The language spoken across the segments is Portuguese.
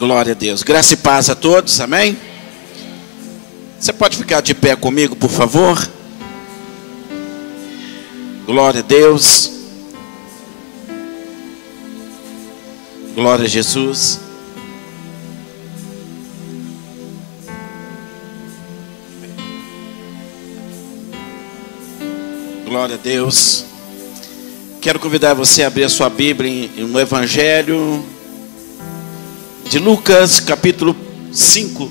Glória a Deus. Graça e paz a todos, amém? Você pode ficar de pé comigo, por favor? Glória a Deus. Glória a Jesus. Glória a Deus. Quero convidar você a abrir a sua Bíblia no Evangelho de Lucas, capítulo 5.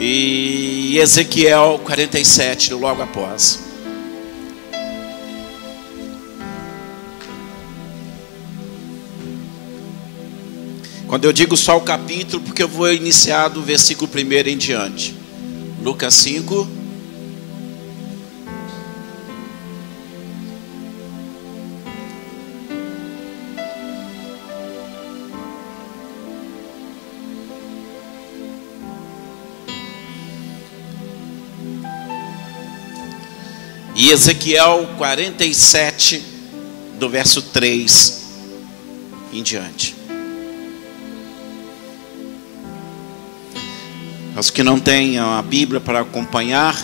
E Ezequiel 47, logo após. Quando eu digo só o capítulo, porque eu vou iniciar do versículo 1 em diante. Lucas 5. E Ezequiel 47, do verso 3 em diante. Os que não têm a Bíblia para acompanhar,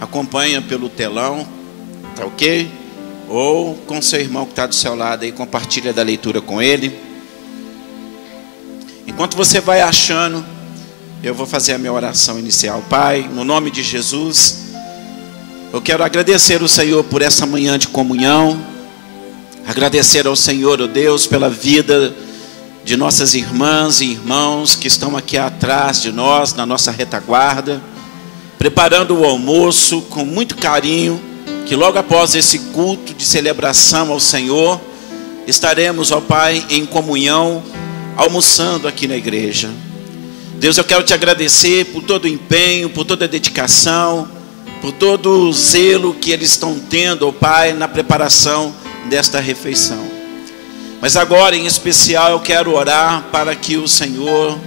acompanha pelo telão, tá ok? Ou com seu irmão que está do seu lado aí, compartilha da leitura com ele. Enquanto você vai achando, eu vou fazer a minha oração inicial. Pai, no nome de Jesus, eu quero agradecer ao Senhor por essa manhã de comunhão. Agradecer ao Senhor, ó Deus, pela vida de nossas irmãs e irmãos que estão aqui atrás de nós, na nossa retaguarda, preparando o almoço com muito carinho, que logo após esse culto de celebração ao Senhor, estaremos, ó Pai, em comunhão, almoçando aqui na igreja. Deus, eu quero te agradecer por todo o empenho, por toda a dedicação, por todo o zelo que eles estão tendo, ó Pai, na preparação desta refeição. Mas agora, em especial, eu quero orar para que o Senhor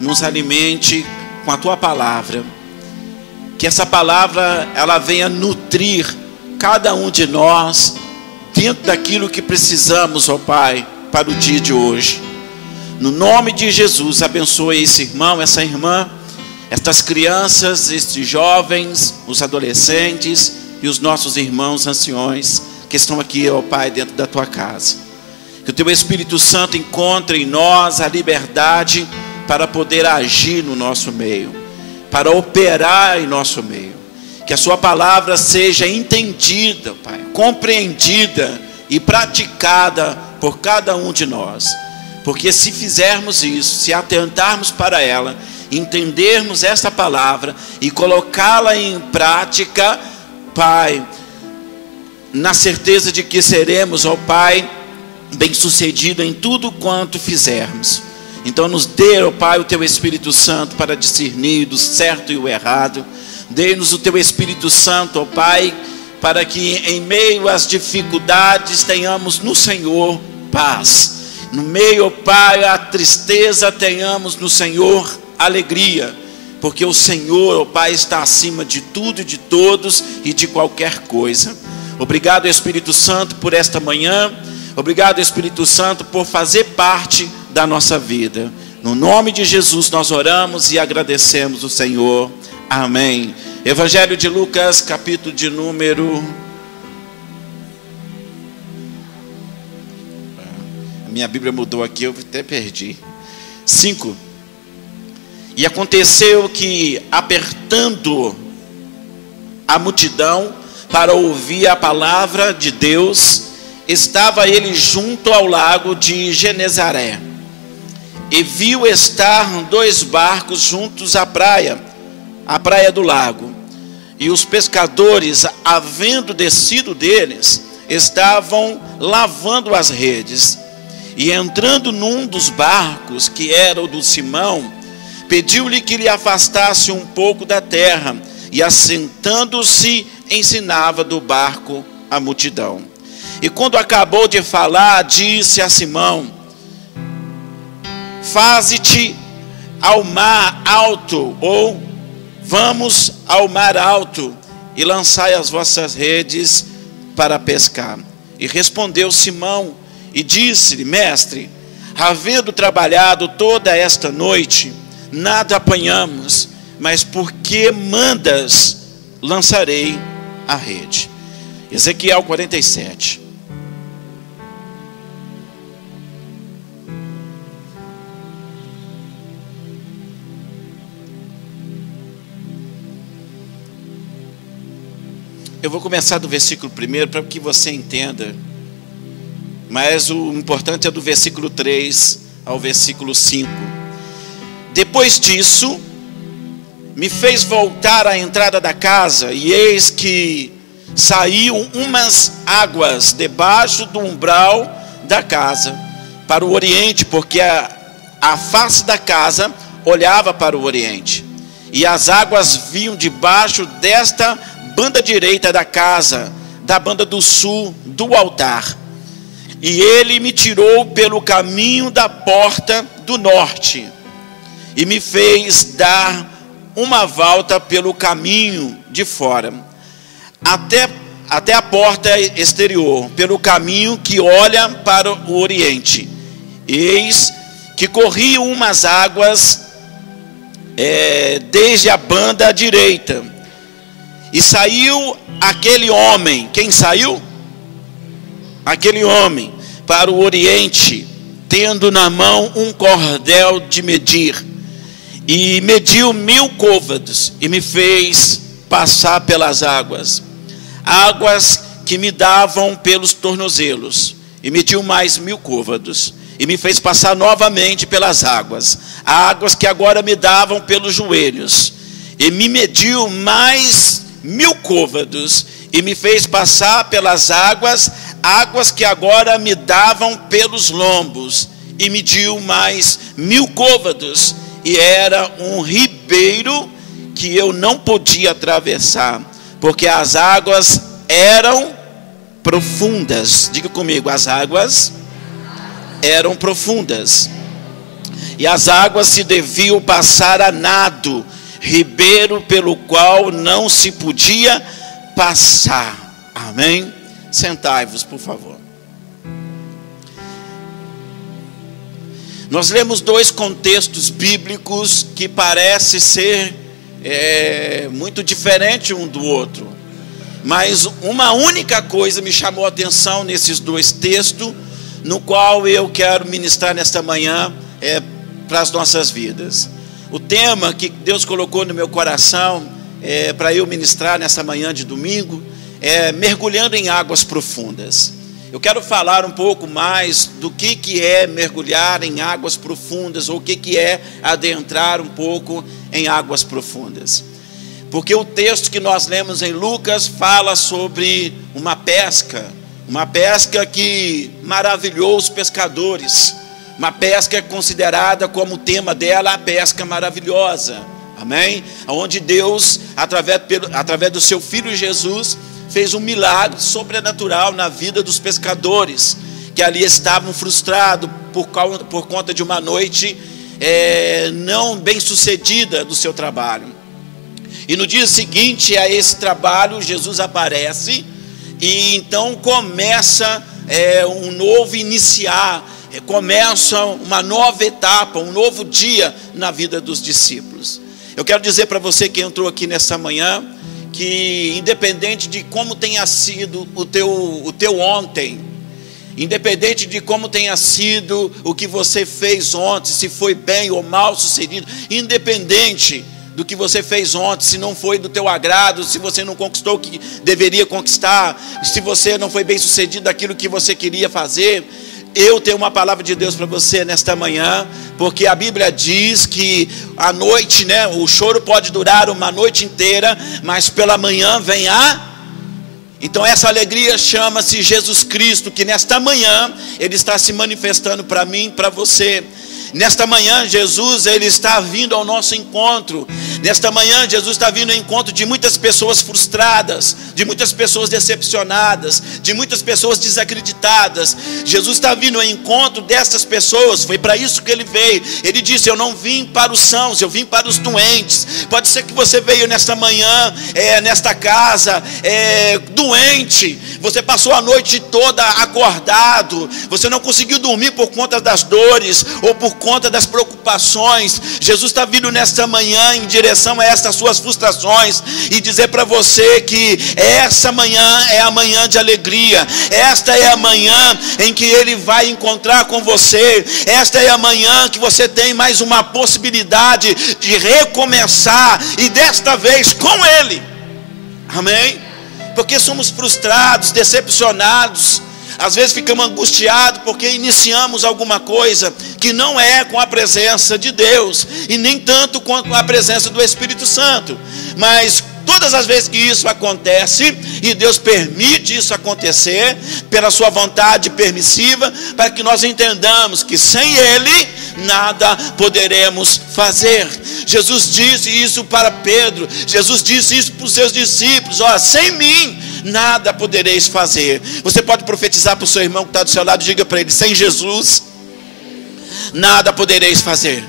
nos alimente com a Tua palavra. Que essa palavra, ela venha nutrir cada um de nós, dentro daquilo que precisamos, ó Pai, para o dia de hoje. No nome de Jesus, abençoe esse irmão, essa irmã, estas crianças, estes jovens, os adolescentes e os nossos irmãos anciões que estão aqui, ó Pai, dentro da Tua casa. Que o Teu Espírito Santo encontre em nós a liberdade para poder agir no nosso meio, para operar em nosso meio. Que a Sua palavra seja entendida, Pai, compreendida e praticada por cada um de nós. Porque se fizermos isso, se atentarmos para ela, entendermos esta palavra e colocá-la em prática, Pai, na certeza de que seremos, ó Pai, bem-sucedido em tudo quanto fizermos. Então nos dê, ó Pai, o Teu Espírito Santo para discernir do certo e o errado. Dê-nos o Teu Espírito Santo, ó Pai, para que em meio às dificuldades tenhamos no Senhor paz. No meio, ó Pai, à tristeza tenhamos no Senhor alegria, porque o Senhor, ó Pai, está acima de tudo e de todos e de qualquer coisa. Obrigado, Espírito Santo, por esta manhã. Obrigado, Espírito Santo, por fazer parte da nossa vida. No nome de Jesus nós oramos e agradecemos o Senhor. Amém. Evangelho de Lucas, capítulo de número... A minha Bíblia mudou aqui, eu até perdi. 5. E aconteceu que, apertando a multidão para ouvir a palavra de Deus, estava ele junto ao lago de Genezaré, e viu estar 2 barcos juntos à praia do lago. E os pescadores, havendo descido deles, estavam lavando as redes. E entrando num dos barcos, que era o do Simão, pediu-lhe que lhe afastasse um pouco da terra, e assentando-se, ensinava do barco a multidão. E quando acabou de falar, disse a Simão: faze-te ao mar alto, ou vamos ao mar alto, e lançai as vossas redes para pescar. E respondeu Simão e disse-lhe: Mestre, havendo trabalhado toda esta noite, nada apanhamos, mas porque mandas, lançarei a rede. Ezequiel 47. Eu vou começar do versículo 1 para que você entenda, mas o importante é do versículo 3 ao versículo 5. Depois disso, me fez voltar à entrada da casa, e eis que saíam umas águas debaixo do umbral da casa, para o oriente, porque a face da casa olhava para o oriente, e as águas vinham debaixo desta banda direita da casa, da banda do sul do altar. E ele me tirou pelo caminho da porta do norte, e me fez dar uma volta pelo caminho de fora, até a porta exterior, pelo caminho que olha para o oriente. Eis que corriam umas águas desde a banda direita, e saiu aquele homem. Quem saiu? Aquele homem para o oriente, tendo na mão um cordel de medir, e mediu 1000 côvados, e me fez passar pelas águas que me davam pelos tornozelos, e mediu mais 1000 côvados, e me fez passar novamente pelas águas que agora me davam pelos joelhos, e me mediu mais 1000 côvados, e me fez passar pelas águas que agora me davam pelos lombos, e mediu mais 1000 côvados, e era um ribeiro que eu não podia atravessar, porque as águas eram profundas. Diga comigo: as águas eram profundas, e as águas se deviam passar a nado, ribeiro pelo qual não se podia passar. Amém? Sentai-vos, por favor. Nós lemos dois contextos bíblicos que parecem ser muito diferentes um do outro, mas uma única coisa me chamou a atenção nesses dois textos, no qual eu quero ministrar nesta manhã para as nossas vidas. O tema que Deus colocou no meu coração para eu ministrar nessa manhã de domingo é mergulhando em águas profundas. Eu quero falar um pouco mais do que é mergulhar em águas profundas, ou o que é adentrar um pouco em águas profundas. Porque o texto que nós lemos em Lucas fala sobre uma pesca que maravilhou os pescadores. Uma pesca considerada como tema dela a pesca maravilhosa. Amém? Onde Deus, através do seu Filho Jesus, fez um milagre sobrenatural na vida dos pescadores, que ali estavam frustrados por conta de uma noite não bem sucedida do seu trabalho. E no dia seguinte a esse trabalho, Jesus aparece, e então começa um novo iniciar, começa uma nova etapa, um novo dia na vida dos discípulos. Eu quero dizer para você que entrou aqui nessa manhã, que independente de como tenha sido o teu ontem, independente de como tenha sido o que você fez ontem, se foi bem ou mal sucedido, independente do que você fez ontem, se não foi do teu agrado, se você não conquistou o que deveria conquistar, se você não foi bem sucedido naquilo que você queria fazer, eu tenho uma palavra de Deus para você nesta manhã, porque a Bíblia diz que a noite, o choro pode durar uma noite inteira, mas pela manhã vem Então essa alegria chama-se Jesus Cristo, que nesta manhã Ele está se manifestando para mim, para você. Nesta manhã, Jesus, Ele está vindo ao nosso encontro. Nesta manhã, Jesus está vindo ao encontro de muitas pessoas frustradas, de muitas pessoas decepcionadas, de muitas pessoas desacreditadas. Jesus está vindo ao encontro dessas pessoas. Foi para isso que Ele veio. Ele disse: eu não vim para os sãos, eu vim para os doentes. Pode ser que você veio nesta manhã, nesta casa, doente. Você passou a noite toda acordado. Você não conseguiu dormir por conta das dores ou por conta das preocupações. Jesus está vindo nesta manhã em direção a essas suas frustrações e dizer para você que essa manhã é a manhã de alegria. Esta é a manhã em que Ele vai encontrar com você. Esta é a manhã que você tem mais uma possibilidade de recomeçar, e desta vez com Ele. Amém? Porque somos frustrados, decepcionados. Às vezes ficamos angustiados porque iniciamos alguma coisa que não é com a presença de Deus, e nem tanto com a presença do Espírito Santo. Mas todas as vezes que isso acontece, e Deus permite isso acontecer, pela sua vontade permissiva, para que nós entendamos que sem Ele, nada poderemos fazer. Jesus disse isso para Pedro, Jesus disse isso para os seus discípulos: ó, sem mim, nada podereis fazer. Você pode profetizar para o seu irmão que está do seu lado, diga para ele: sem Jesus, nada podereis fazer.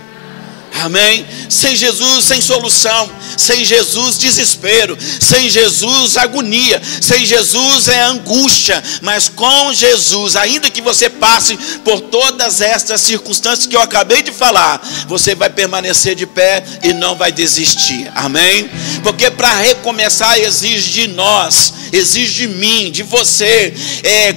Amém? Sem Jesus, sem solução. Sem Jesus, desespero. Sem Jesus, agonia. Sem Jesus é angústia. Mas com Jesus, ainda que você passe por todas estas circunstâncias que eu acabei de falar, você vai permanecer de pé e não vai desistir. Amém? Porque para recomeçar exige de nós, exige de mim, de você,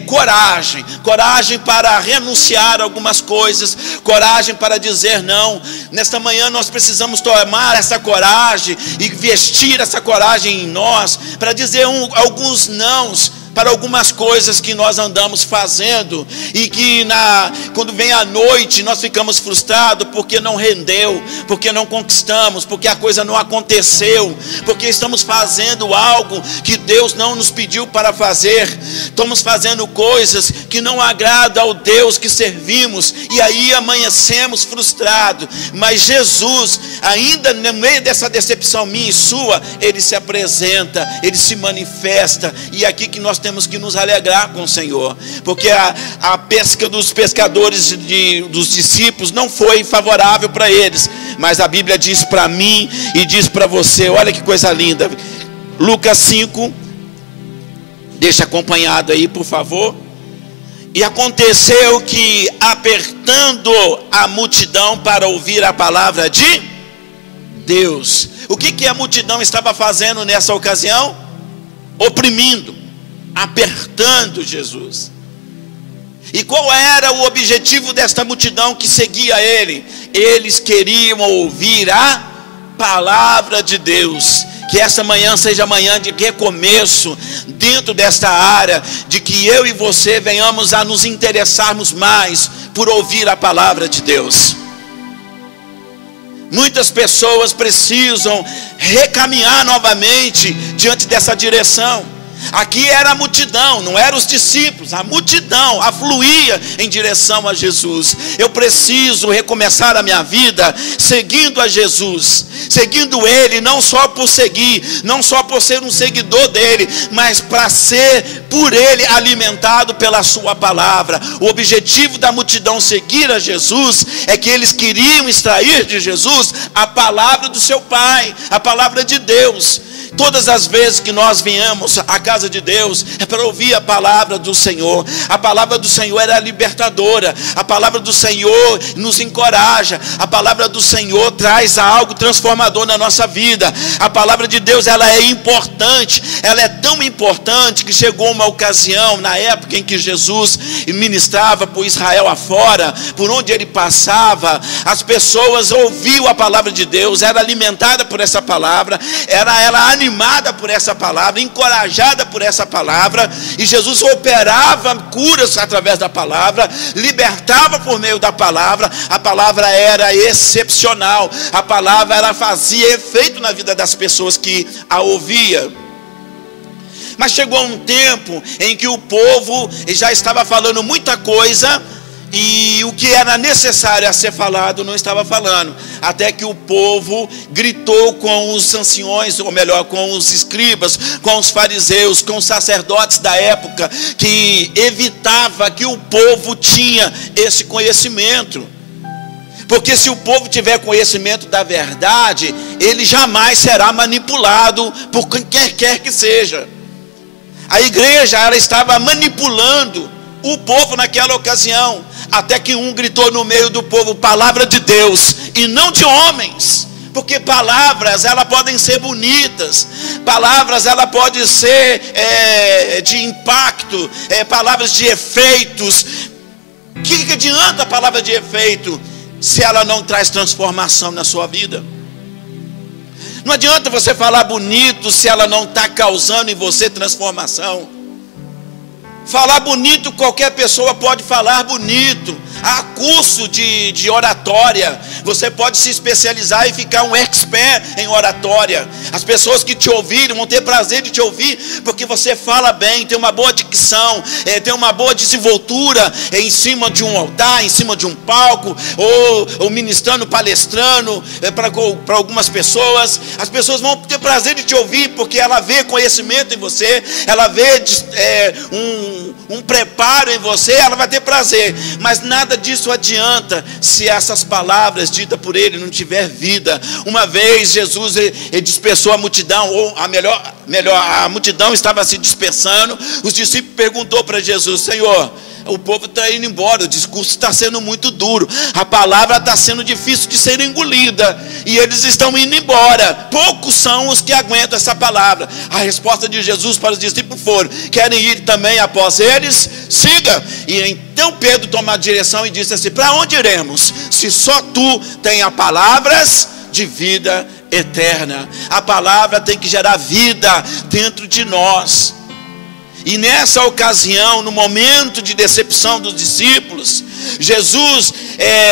coragem. Coragem para renunciar a algumas coisas. Coragem para dizer não. Nesta manhã nós precisamos tomar essa coragem e vestir essa coragem em nós, para dizer alguns nãos para algumas coisas que nós andamos fazendo, e que quando vem a noite nós ficamos frustrados porque não rendeu, porque não conquistamos, porque a coisa não aconteceu, porque estamos fazendo algo que Deus não nos pediu para fazer. Estamos fazendo coisas que não agradam ao Deus que servimos, e aí amanhecemos frustrados. Mas Jesus, ainda no meio dessa decepção minha e sua, Ele se apresenta, Ele se manifesta, e é aqui que nós temos que nos alegrar com o Senhor, porque a pesca dos pescadores, dos discípulos, não foi favorável para eles, mas a Bíblia diz para mim e diz para você, olha que coisa linda, Lucas 5, deixa acompanhado aí por favor. E aconteceu que, apertando a multidão para ouvir a palavra de Deus, o que a multidão estava fazendo nessa ocasião? Oprimindo, apertando Jesus. E qual era o objetivo desta multidão que seguia Ele? Eles queriam ouvir a palavra de Deus. Que essa manhã seja manhã de recomeço dentro desta área, de que eu e você venhamos a nos interessarmos mais por ouvir a palavra de Deus. Muitas pessoas precisam recaminhar novamente diante dessa direção. Aqui era a multidão, não eram os discípulos, a multidão afluía em direção a Jesus. Eu preciso recomeçar a minha vida seguindo a Jesus, seguindo Ele, não só por seguir, não só por ser um seguidor dEle, mas para ser por Ele alimentado pela sua palavra. O objetivo da multidão seguir a Jesus é que eles queriam extrair de Jesus a palavra do seu Pai, a palavra de Deus. Todas as vezes que nós viemos à casa de Deus, é para ouvir a palavra do Senhor. A palavra do Senhor era libertadora. A palavra do Senhor nos encoraja. A palavra do Senhor traz algo transformador na nossa vida. A palavra de Deus, ela é importante. Ela é tão importante que chegou uma ocasião, na época em que Jesus ministrava por Israel afora, por onde Ele passava, as pessoas ouviam a palavra de Deus, era alimentada por essa palavra, ela animada por essa palavra, encorajada por essa palavra, e Jesus operava curas através da palavra, libertava por meio da palavra. A palavra era excepcional, a palavra ela fazia efeito na vida das pessoas que a ouviam. Mas chegou um tempo em que o povo já estava falando muita coisa, E o que era necessário a ser falado não estava falando, até que o povo gritou com os anciões, ou melhor, com os escribas, com os fariseus, com os sacerdotes da época, que evitava que o povo tinha esse conhecimento. Porque se o povo tiver conhecimento da verdade, ele jamais será manipulado por quem quer que seja. A igreja, ela estava manipulando o povo naquela ocasião, até que um gritou no meio do povo: palavra de Deus e não de homens. Porque palavras, elas podem ser bonitas, palavras, elas podem ser de impacto, palavras de efeitos. O que adianta a palavra de efeito se ela não traz transformação na sua vida? Não adianta você falar bonito se ela não está causando em você transformação. Falar bonito, qualquer pessoa pode falar bonito. Há curso de oratória. Você pode se especializar e ficar um expert em oratória. As pessoas que te ouvirem vão ter prazer de te ouvir, porque você fala bem, tem uma boa dicção, tem uma boa desenvoltura em cima de um altar, em cima de um palco, ou ministrando, palestrando para algumas pessoas. As pessoas vão ter prazer de te ouvir, porque ela vê conhecimento em você, ela vê um preparo em você, ela vai ter prazer. Mas nada disso adianta se essas palavras ditas por ele não tiver vida. Uma vez Jesus ele dispersou a multidão, ou a multidão estava se dispersando. Os discípulos perguntou para Jesus: Senhor, o povo está indo embora, o discurso está sendo muito duro, a palavra está sendo difícil de ser engolida, e eles estão indo embora, poucos são os que aguentam essa palavra. A resposta de Jesus para os discípulos foi: querem ir também após eles? Siga. E então Pedro toma a direção e disse assim: para onde iremos, se só tu tens palavras de vida eterna? A palavra tem que gerar vida dentro de nós. E nessa ocasião, no momento de decepção dos discípulos, Jesus,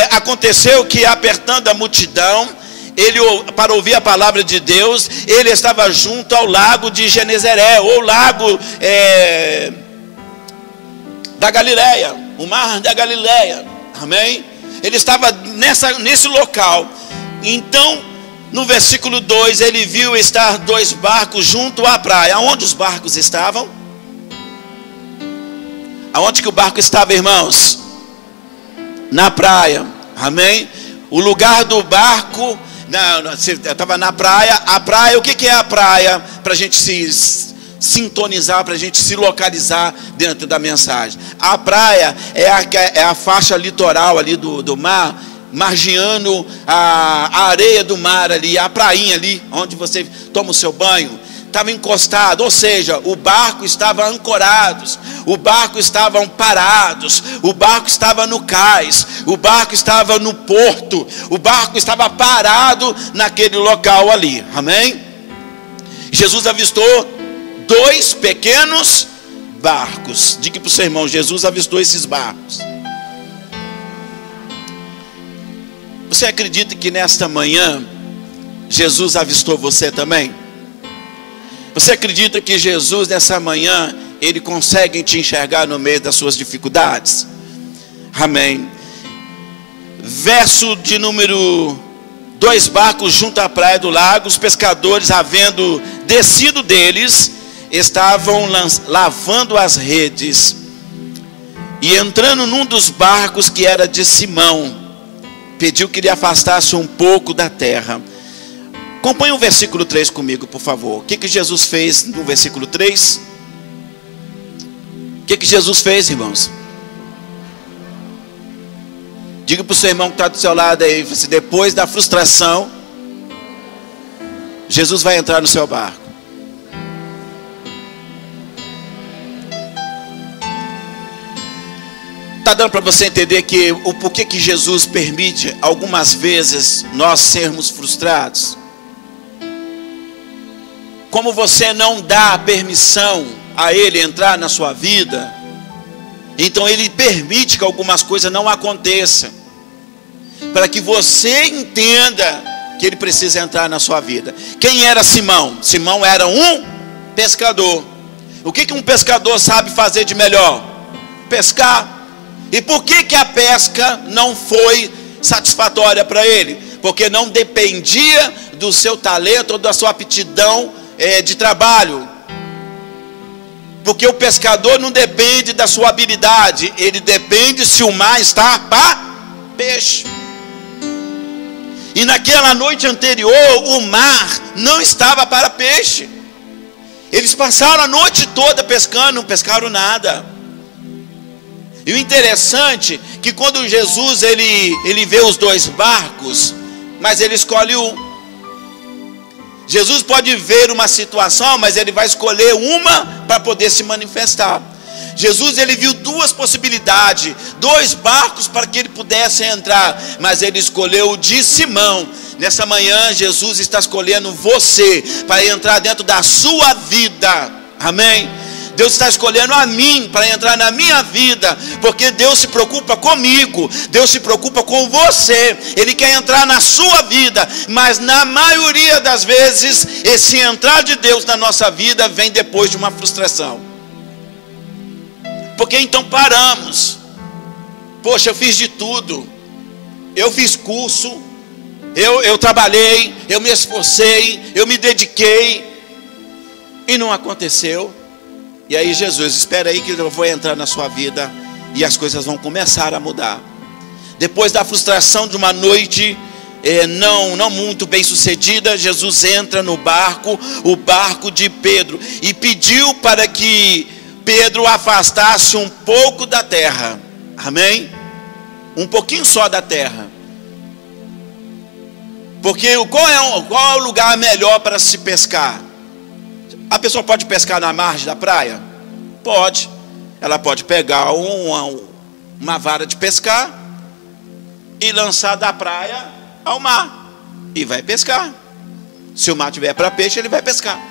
aconteceu que, apertando a multidão, ele, para ouvir a palavra de Deus, ele estava junto ao lago de Genezaré, ou lago da Galileia, o mar da Galileia, amém? Ele estava nesse local. Então, no versículo 2, ele viu estar 2 barcos junto à praia. Aonde os barcos estavam? Aonde que o barco estava, irmãos? Na praia, amém? O lugar do barco, estava na praia. A praia, o que é a praia? Para a gente se sintonizar, para a gente se localizar dentro da mensagem. A praia é a faixa litoral ali do mar, margeando a areia do mar ali, a prainha ali, onde você toma o seu banho. Estava encostado, ou seja, o barco estava ancorado, o barco estavam parados, o barco estava no cais, o barco estava no porto, o barco estava parado naquele local ali, amém? Jesus avistou 2 pequenos barcos. Diga para o seu irmão: Jesus avistou esses barcos. Você acredita que nesta manhã Jesus avistou você também? Você acredita que Jesus nessa manhã ele consegue te enxergar no meio das suas dificuldades? Amém. Verso de número 2 barcos junto à praia do lago. Os pescadores, havendo descido deles, estavam lavando as redes. E entrando num dos barcos, que era de Simão, pediu que ele afastasse um pouco da terra. Acompanhe o versículo 3 comigo, por favor. O que Jesus fez no versículo 3? O que Jesus fez, irmãos? Diga para o seu irmão que está do seu lado aí: depois da frustração, Jesus vai entrar no seu barco. Está dando para você entender que o porquê que Jesus permite algumas vezes nós sermos frustrados? Como você não dá permissão a Ele entrar na sua vida, então Ele permite que algumas coisas não aconteçam, para que você entenda que Ele precisa entrar na sua vida. Quem era Simão? Simão era um pescador. O que um pescador sabe fazer de melhor? Pescar. E por que a pesca não foi satisfatória para ele? Porque não dependia do seu talento ou da sua aptidão de trabalho. Porque o pescador não depende da sua habilidade, ele depende se o mar está para peixe. E naquela noite anterior, o mar não estava para peixe. Eles passaram a noite toda pescando, não pescaram nada. E o interessante é que quando Jesus ele vê os dois barcos, mas ele escolhe um. Jesus pode ver uma situação, mas ele vai escolher uma para poder se manifestar. Jesus ele viu duas possibilidades, dois barcos para que ele pudesse entrar, mas ele escolheu o de Simão. Nessa manhã Jesus está escolhendo você para entrar dentro da sua vida. Amém? Deus está escolhendo a mim para entrar na minha vida, porque Deus se preocupa comigo, Deus se preocupa com você, Ele quer entrar na sua vida, mas na maioria das vezes, esse entrar de Deus na nossa vida vem depois de uma frustração. Porque então paramos. Poxa, eu fiz de tudo, eu fiz curso, eu trabalhei, eu me esforcei, eu me dediquei, e não aconteceu. E aí Jesus, espera aí que eu vou entrar na sua vida e as coisas vão começar a mudar. Depois da frustração de uma noite não muito bem sucedida, Jesus entra no barco, o barco de Pedro, e pediu para que Pedro afastasse um pouco da terra. Amém? Um pouquinho só da terra. Porque qual é o lugar melhor para se pescar? A pessoa pode pescar na margem da praia? Pode. Ela pode pegar uma vara de pescar e lançar da praia ao mar. E vai pescar. Se o mar tiver para peixe, ele vai pescar.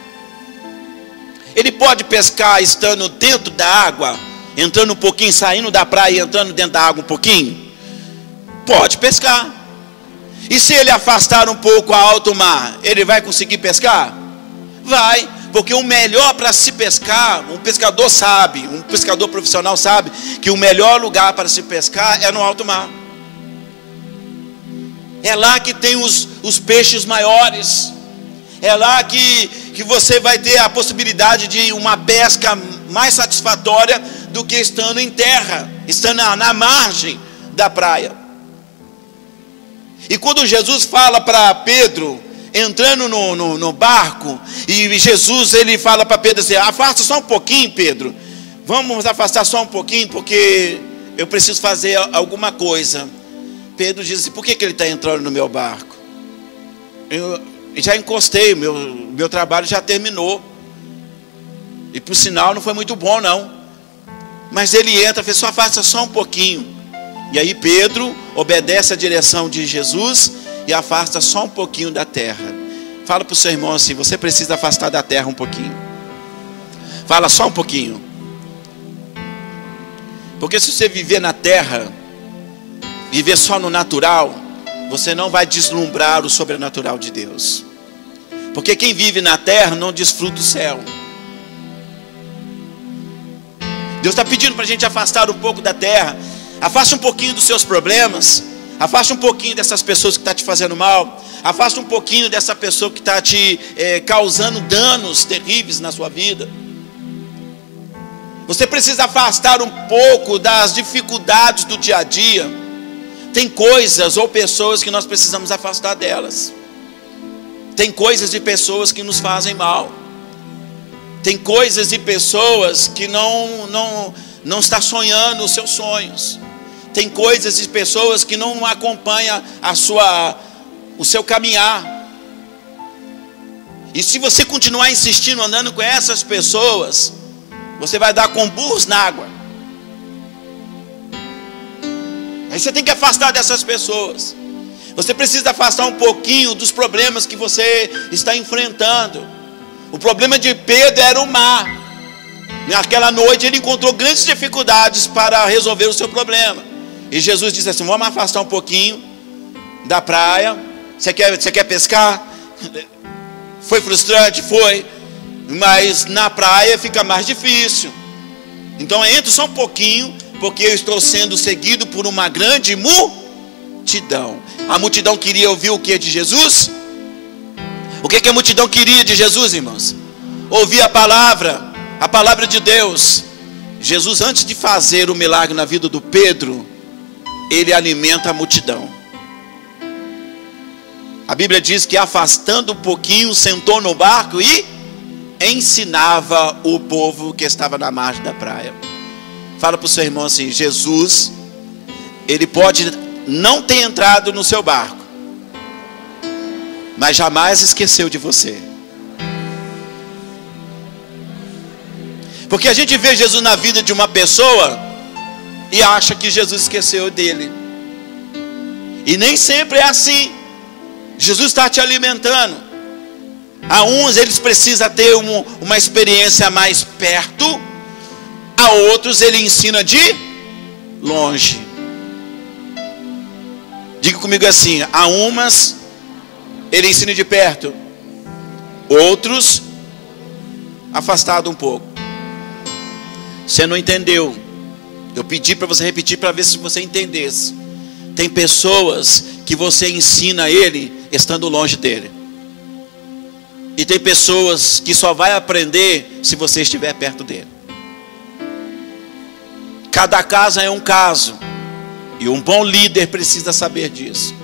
Ele pode pescar estando dentro da água, entrando um pouquinho, saindo da praia e entrando dentro da água um pouquinho? Pode pescar. E se ele afastar um pouco a alto mar, ele vai conseguir pescar? Vai. Porque o melhor para se pescar, um pescador sabe, um pescador profissional sabe, que o melhor lugar para se pescar é no alto mar. É lá que tem os peixes maiores. É lá que você vai ter a possibilidade de uma pesca mais satisfatória do que estando em terra, estando na margem da praia. E quando Jesus fala para Pedro, entrando no barco, e Jesus ele fala para Pedro assim: afasta só um pouquinho, Pedro, vamos afastar só um pouquinho, porque eu preciso fazer alguma coisa. Pedro diz assim: por que ele está entrando no meu barco? Eu já encostei, meu trabalho já terminou, e por sinal não foi muito bom não. Mas ele entra, fez: só afasta só um pouquinho. E aí Pedro obedece a direção de Jesus e afasta só um pouquinho da terra. Fala para o seu irmão assim: você precisa afastar da terra um pouquinho. Fala: só um pouquinho. Porque se você viver na terra, viver só no natural, você não vai deslumbrar o sobrenatural de Deus. Porque quem vive na terra não desfruta do céu. Deus está pedindo para a gente afastar um pouco da terra. Afaste um pouquinho dos seus problemas. Afaste um pouquinho dessas pessoas que estão te fazendo mal. Afaste um pouquinho dessa pessoa que está te causando danos terríveis na sua vida. Você precisa afastar um pouco das dificuldades do dia a dia. Tem coisas ou pessoas que nós precisamos afastar delas. Tem coisas e pessoas que nos fazem mal. Tem coisas e pessoas que não está sonhando os seus sonhos. Tem coisas e pessoas que não acompanham o seu caminhar. E se você continuar insistindo, andando com essas pessoas, você vai dar com burros na água. Aí você tem que afastar dessas pessoas. Você precisa afastar um pouquinho dos problemas que você está enfrentando. O problema de Pedro era o mar. Naquela noite ele encontrou grandes dificuldades para resolver o seu problema. E Jesus disse assim: vamos afastar um pouquinho da praia. Você quer pescar? Foi frustrante? Foi. Mas na praia fica mais difícil. Então entra só um pouquinho porque eu estou sendo seguido por uma grande multidão. A multidão queria ouvir o que de Jesus? O que a multidão queria de Jesus, irmãos? Ouvir a palavra de Deus. Jesus, antes de fazer o milagre na vida do Pedro, ele alimenta a multidão. A Bíblia diz que, afastando um pouquinho, sentou no barco e ensinava o povo que estava na margem da praia. Fala para o seu irmão assim: Jesus, ele pode não ter entrado no seu barco, mas jamais esqueceu de você. Porque a gente vê Jesus na vida de uma pessoa e acha que Jesus esqueceu dele. E nem sempre é assim. Jesus está te alimentando. A uns eles precisam ter uma experiência mais perto, a outros ele ensina de longe. Diga comigo assim: a umas ele ensina de perto, outros afastado um pouco. Você não entendeu. Eu pedi para você repetir para ver se você entendesse. Tem pessoas que você ensina ele estando longe dele. E tem pessoas que só vai aprender se você estiver perto dele. Cada caso é um caso. E um bom líder precisa saber disso.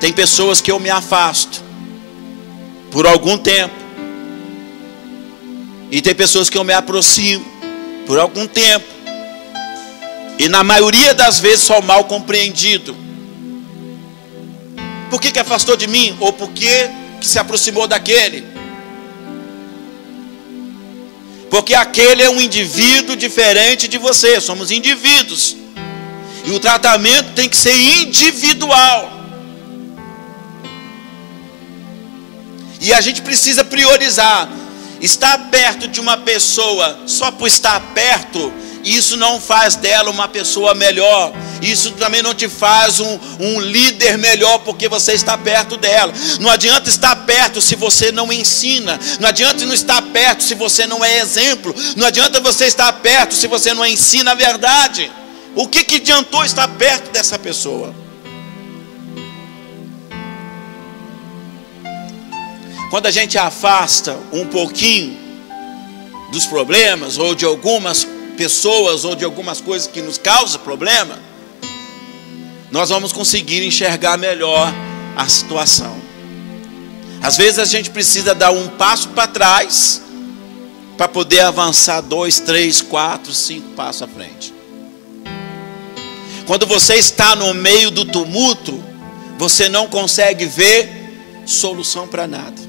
Tem pessoas que eu me afasto por algum tempo. E tem pessoas que eu me aproximo por algum tempo. E na maioria das vezes sou mal compreendido. Por que afastou de mim? Ou por que se aproximou daquele? Porque aquele é um indivíduo diferente de você. Somos indivíduos. E o tratamento tem que ser individual. E a gente precisa priorizar. Estar perto de uma pessoa só por estar perto, isso não faz dela uma pessoa melhor. Isso também não te faz um líder melhor porque você está perto dela. Não adianta estar perto se você não ensina. Não adianta não estar perto se você não é exemplo. Não adianta você estar perto se você não ensina a verdade. O que adiantou estar perto dessa pessoa? Quando a gente afasta um pouquinho dos problemas, ou de algumas pessoas, ou de algumas coisas que nos causam problema, nós vamos conseguir enxergar melhor a situação. Às vezes a gente precisa dar um passo para trás, para poder avançar 2, 3, 4, 5 passos à frente. Quando você está no meio do tumulto, você não consegue ver solução para nada.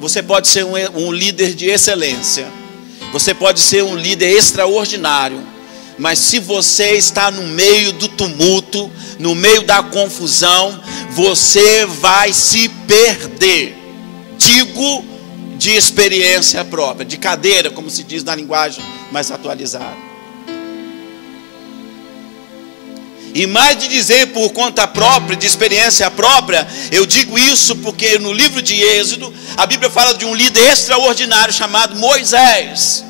Você pode ser um líder de excelência. Você pode ser um líder extraordinário. Mas se você está no meio do tumulto, no meio da confusão, você vai se perder. Digo de experiência própria, de cadeira, como se diz na linguagem mais atualizada. E mais de dizer por conta própria, de experiência própria, eu digo isso porque no livro de Êxodo, a Bíblia fala de um líder extraordinário chamado Moisés.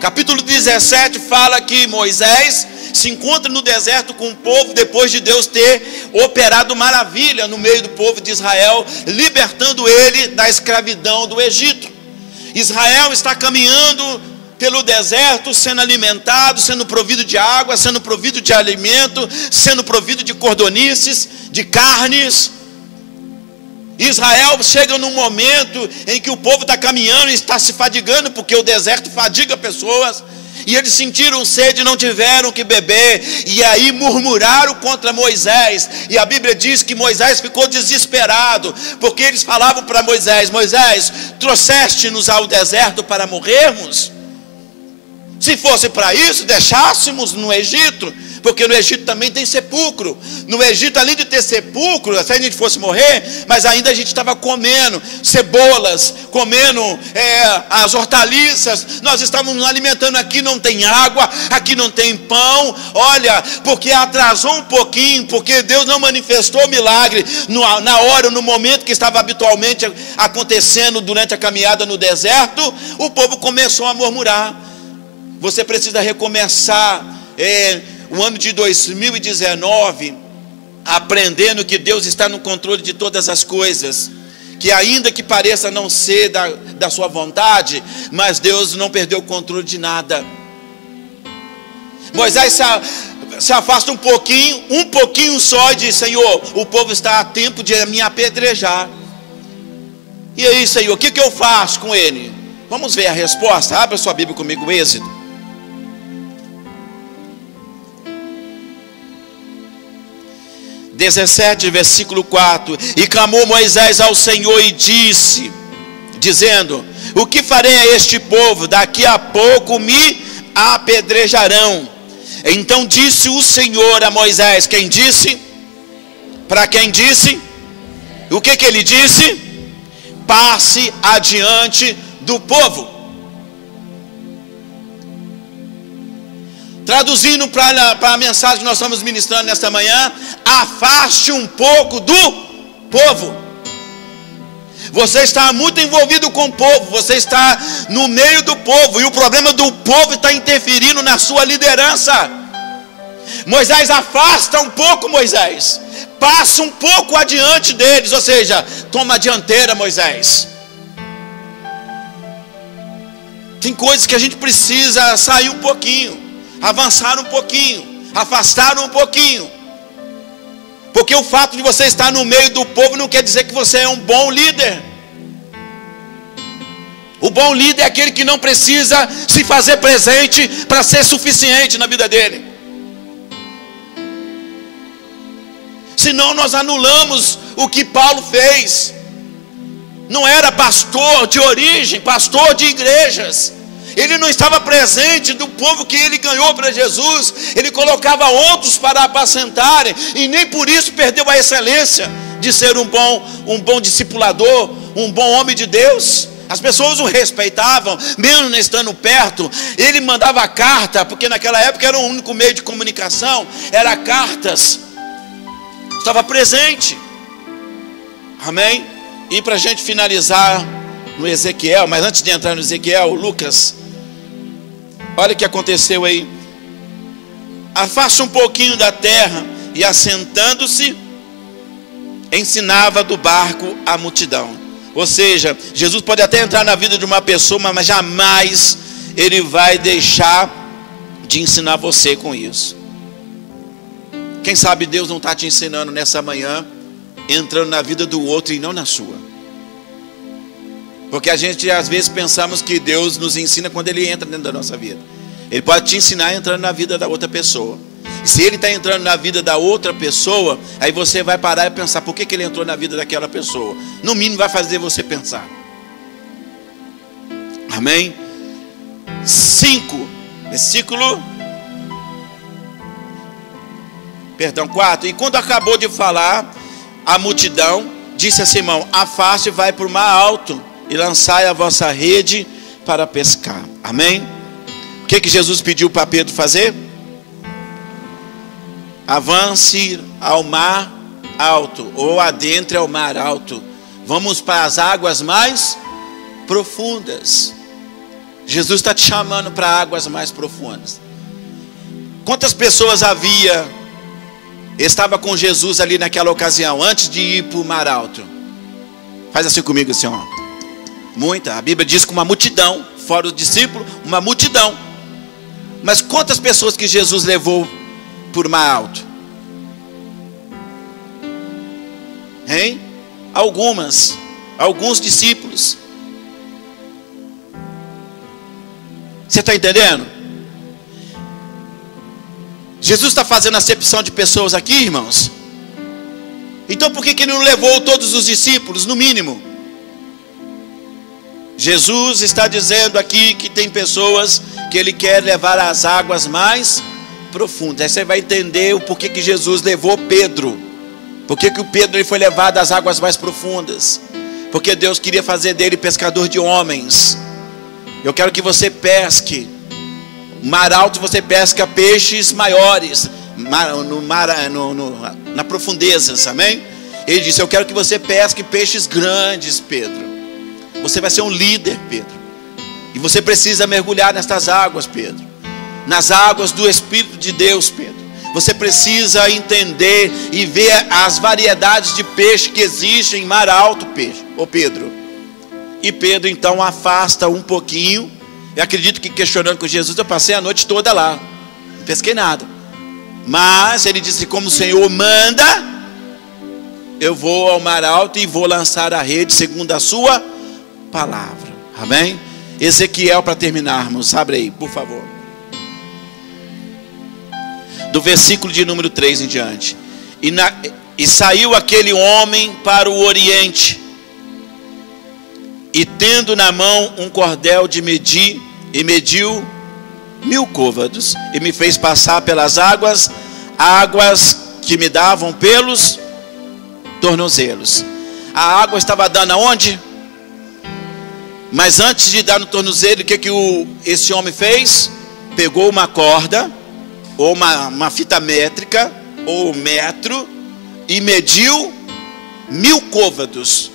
Capítulo 17 fala que Moisés se encontra no deserto com o povo, depois de Deus ter operado maravilha no meio do povo de Israel, libertando ele da escravidão do Egito. Israel está caminhando pelo deserto, sendo alimentado, sendo provido de água, sendo provido de alimento, sendo provido de cordonices, de carnes. Israel chega num momento em que o povo está caminhando e está se fadigando, porque o deserto fadiga pessoas, e eles sentiram sede e não tiveram que beber, e aí murmuraram contra Moisés, e a Bíblia diz que Moisés ficou desesperado, porque eles falavam para Moisés: Moisés, trouxeste-nos ao deserto para morrermos? Se fosse para isso, deixássemos no Egito, porque no Egito também tem sepulcro. No Egito, além de ter sepulcro, se a gente fosse morrer, mas ainda a gente estava comendo cebolas, comendo as hortaliças. Nós estávamos nos alimentando. Aqui não tem água, aqui não tem pão. Olha, porque atrasou um pouquinho, porque Deus não manifestou o milagre na hora, no momento que estava habitualmente acontecendo durante a caminhada no deserto. O povo começou a murmurar. Você precisa recomeçar o ano de 2019 aprendendo que Deus está no controle de todas as coisas, que ainda que pareça não ser da sua vontade, mas Deus não perdeu o controle de nada. Moisés se afasta um pouquinho só, e diz: Senhor, o povo está a tempo de me apedrejar. E aí, Senhor, o que eu faço com ele? Vamos ver a resposta. Abra sua Bíblia comigo, Êxodo. Versículo 4. E clamou Moisés ao Senhor e disse, dizendo: o que farei a este povo? Daqui a pouco me apedrejarão. Então disse o Senhor a Moisés. Quem disse? Para quem disse? O que ele disse? Passe adiante do povo. Traduzindo para a mensagem que nós estamos ministrando nesta manhã: afaste um pouco do povo. Você está muito envolvido com o povo, você está no meio do povo, e o problema do povo está interferindo na sua liderança. Moisés, afasta um pouco, Moisés, passa um pouco adiante deles, ou seja, toma a dianteira, Moisés. Tem coisas que a gente precisa sair um pouquinho, avançar um pouquinho, afastar um pouquinho, porque o fato de você estar no meio do povo não quer dizer que você é um bom líder. O bom líder é aquele que não precisa se fazer presente para ser suficiente na vida dele. Senão nós anulamos o que Paulo fez. Não era pastor de origem, pastor de igrejas. Ele não estava presente do povo que ele ganhou para Jesus. Ele colocava outros para apacentarem, e nem por isso perdeu a excelência de ser um bom discipulador, um bom homem de Deus. As pessoas o respeitavam, mesmo não estando perto. Ele mandava carta, porque naquela época era o único meio de comunicação, era cartas. Estava presente. Amém? E para a gente finalizar no Ezequiel, mas antes de entrar no Ezequiel, Lucas, olha o que aconteceu aí. Afasta um pouquinho da terra, e assentando-se, ensinava do barco a multidão. Ou seja, Jesus pode até entrar na vida de uma pessoa, mas jamais ele vai deixar de ensinar você com isso. Quem sabe Deus não está te ensinando nessa manhã, entrando na vida do outro e não na sua. Porque a gente às vezes pensamos que Deus nos ensina quando Ele entra dentro da nossa vida. Ele pode te ensinar entrando na vida da outra pessoa. E se Ele está entrando na vida da outra pessoa, aí você vai parar e pensar: por que Ele entrou na vida daquela pessoa? No mínimo vai fazer você pensar. Amém? 5, versículo 4. E quando acabou de falar, a multidão disse a Simão: afaste e vai para o mar alto, e lançai a vossa rede para pescar. Amém? O que Jesus pediu para Pedro fazer? Avance ao mar alto, ou adentre ao mar alto. Vamos para as águas mais profundas. Jesus está te chamando para águas mais profundas. Quantas pessoas estava com Jesus ali naquela ocasião, antes de ir para o mar alto? Faz assim comigo, assim, ó. Muita. A Bíblia diz que uma multidão, fora os discípulos, uma multidão. Mas quantas pessoas que Jesus levou por mar alto? Hein? Alguns discípulos. Você está entendendo? Jesus está fazendo acepção de pessoas aqui, irmãos. Então por que Ele não levou todos os discípulos, no mínimo? Jesus está dizendo aqui que tem pessoas que Ele quer levar às águas mais profundas. Aí você vai entender o porquê que Jesus levou Pedro. Porquê que o Pedro ele foi levado às águas mais profundas? Porque Deus queria fazer dele pescador de homens. Eu quero que você pesque. No mar alto você pesca peixes maiores, na profundezas, amém? Ele disse: eu quero que você pesque peixes grandes, Pedro. Você vai ser um líder, Pedro. E você precisa mergulhar nestas águas, Pedro. Nas águas do Espírito de Deus, Pedro. Você precisa entender e ver as variedades de peixe que existem em mar alto, Pedro. E Pedro então afasta um pouquinho. Eu acredito que questionando com Jesus, eu passei a noite toda lá, não pesquei nada. Mas ele disse: como o Senhor manda, eu vou ao mar alto e vou lançar a rede segundo a sua palavra. Amém? Ezequiel, para terminarmos, abre aí, por favor. Do versículo de número 3 em diante. E saiu aquele homem para o oriente, e tendo na mão um cordel de medir, e mediu 1000 côvados, e me fez passar pelas águas que me davam pelos tornozelos. A água estava dando aonde? Mas antes de dar no tornozelo, o que esse homem fez? Pegou uma corda, ou uma fita métrica, ou metro, e mediu 1000 côvados,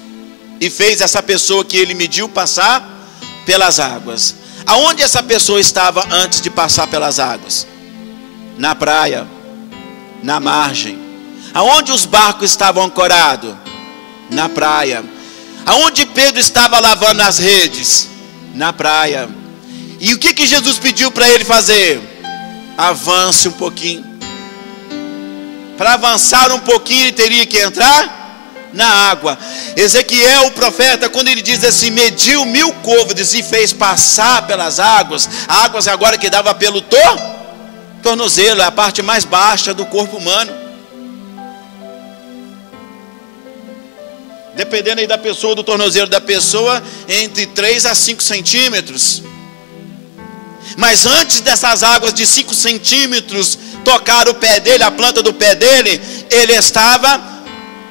e fez essa pessoa que ele mediu passar pelas águas. Aonde essa pessoa estava antes de passar pelas águas? Na praia, na margem. Aonde os barcos estavam ancorados? Na praia. Aonde Pedro estava lavando as redes? Na praia. E o que Jesus pediu para ele fazer? Avance um pouquinho. Para avançar um pouquinho, ele teria que entrar na água. Ezequiel, o profeta, quando ele diz assim: mediu 1000 côvados e fez passar pelas águas. Águas agora que dava pelo tornozelo, é a parte mais baixa do corpo humano. Dependendo aí da pessoa, do tornozelo da pessoa, entre 3 a 5 centímetros. Mas antes dessas águas de 5 centímetros tocar o pé dele, a planta do pé dele, ele estava